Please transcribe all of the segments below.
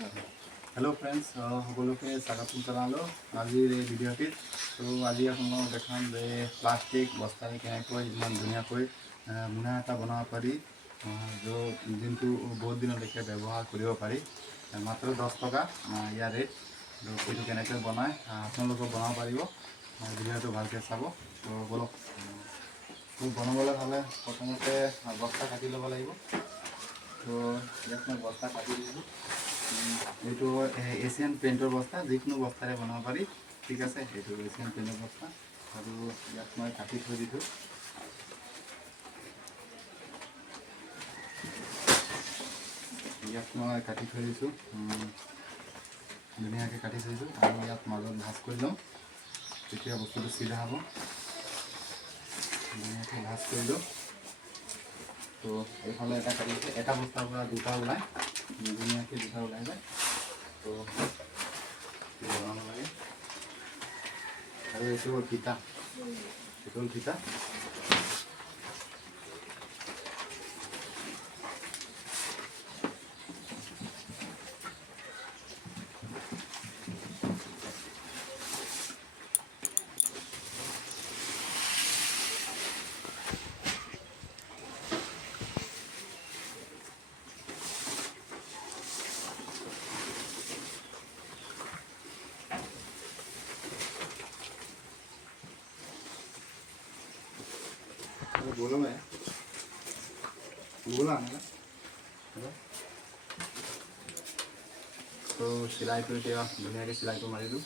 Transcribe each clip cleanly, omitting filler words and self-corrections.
Hello friends সকলোকে স্বাগতম জনালোঁ আজিৰ এই ভিডিঅ'টিত। তো আজি আপোনালোকক দেখাম যে প্লাষ্টিক বস্তাৰে কেনেকৈ ইমান ধুনীয়াকৈ মোনা এটা বনাব পাৰি, যোনটো বহুত দিনলৈকে ব্যৱহাৰ কৰিব পাৰি। মাত্ৰ 10 টকা ইয়াৰ ৰেট। তো এইটো কেনেকৈ বনায় আপোনালোকে বনাব পাৰিব। ভিডিঅ'টো ভালকৈ চাব। তো বলক, বনাবলৈ হ'লে প্ৰথমতে বস্তা কাটি ল'ব লাগিব। তো ইয়াত মই বস্তা কাটি দিছোঁ। এইটো এছিয়ান পেইণ্টৰ বস্তা, যিকোনো বস্তাৰে বনাব পাৰি, ঠিক আছে। এইটো এছিয়ান পেইণ্টৰ বস্তা আৰু ইয়াত মই কাটি থৈ দিছোঁ। ধুনীয়াকৈ কাটি থৈছোঁ আৰু ইয়াত মাজত ভাঁজ কৰি লওঁ, তেতিয়া বস্তুটো চিধা হ'ব। ধুনীয়াকৈ ভাঁজ কৰি লওঁ। তো এইফালে এটা কাটিছে, এটা বস্তাৰ পৰা দুটা ওলায়, ধুনীয়াকৈ দুটা ওলাই যায়। তো বনাব লাগে। আৰু এইটো হ'ল ফিতা, এইটো হ'ল ফিতা। बोलो मैं बोला ना तो सिलाई को दुनिया के सिलाई को मारी दूँ।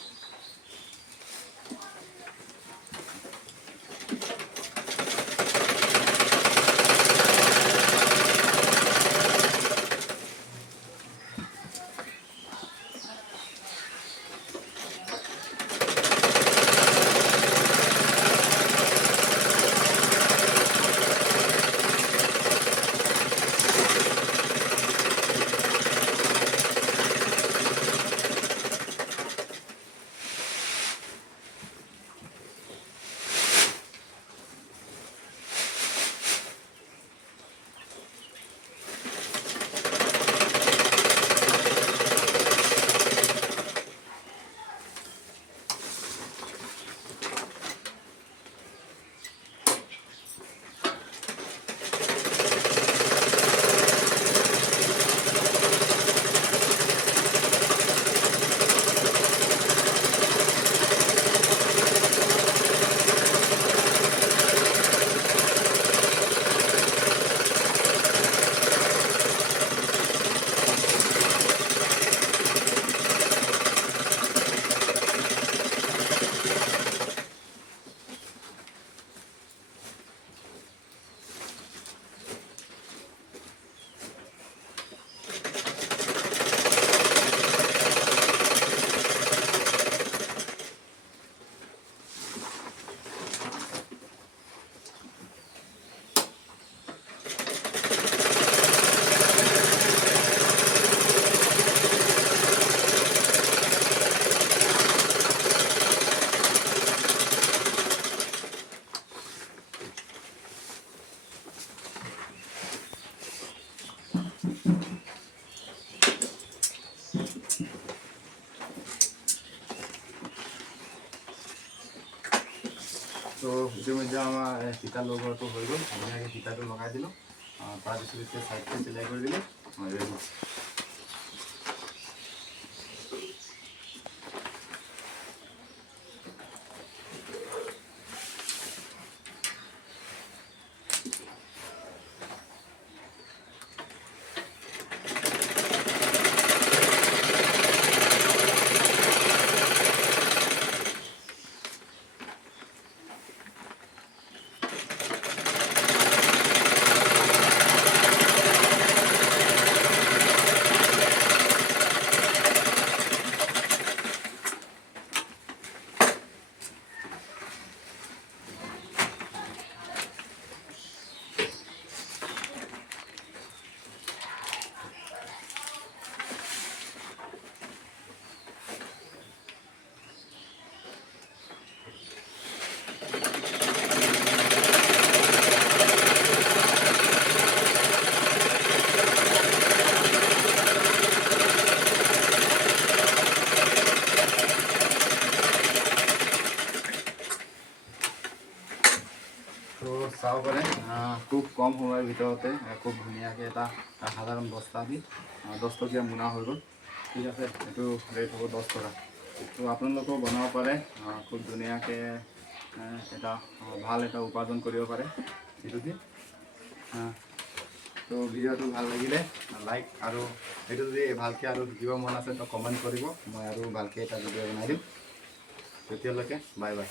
তো ইতিমধ্যে আমাৰ ফিতা লগোৱাটো হৈ গ'ল। ধুনীয়াকৈ ফিতাটো লগাই দিলোঁ, তাৰপিছত এতিয়া চাইডটো চিলাই কৰি দিলোঁ। চাব পাৰে খুব কম সময়ৰ ভিতৰতে খুব ধুনীয়াকৈ এটা সাধাৰণ বস্তা দি 10 টকীয়া মোনা হৈ গ'ল। ঠিক আছে, এইটো ৰেট হ'ব 10 টকা। তো আপোনালোকেও বনাব পাৰে, খুব ধুনীয়াকৈ এটা ভাল এটা উপাৰ্জন কৰিব পাৰে এইটো দি। তো ভিডিঅ'টো ভাল লাগিলে লাইক, আৰু এইটো যদি ভালকৈ আৰু শিকিব মন আছে তো কমেণ্ট কৰিব, মই আৰু ভালকৈ এটা ভিডিঅ' বনাই দিম। তেতিয়ালৈকে বাই বাই।